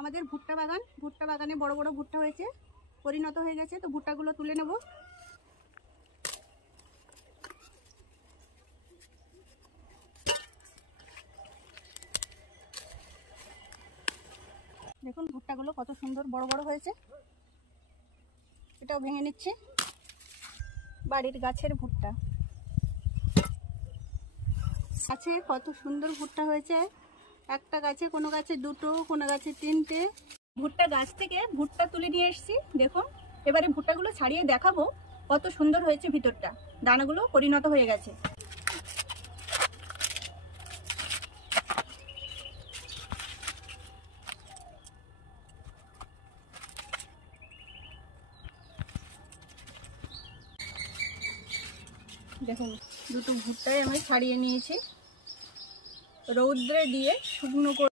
আমাদের ভুট্টা বাগানে বড় বড় ভুট্টা হয়েছে, পরিণত হয়ে গেছে। তো ভুট্টাগুলো তুলে নেব। দেখুন ভুট্টাগুলো কত সুন্দর বড় বড় হয়েছে। এটাও ভেঙে নিচ্ছি। বাড়ির গাছের ভুট্টা, গাছে কত সুন্দর ভুট্টা হয়েছে। একটা গাছে, কোনো গাছে দুটো, কোনো গাছে তিনটে। ভুট্টা গাছ থেকে ভুট্টা তুলে নিয়ে এসেছি। দেখুন এবারে ভুট্টাগুলো ছাড়িয়ে দেখাবো কত সুন্দর হয়েছে। ভিতরটা দানাগুলো পরিণত হয়ে গেছে। দেখুন দুটো ভুট্টাই আমি ছাড়িয়ে নিয়েছি, রৌদ্রে দিয়ে শুকনো করে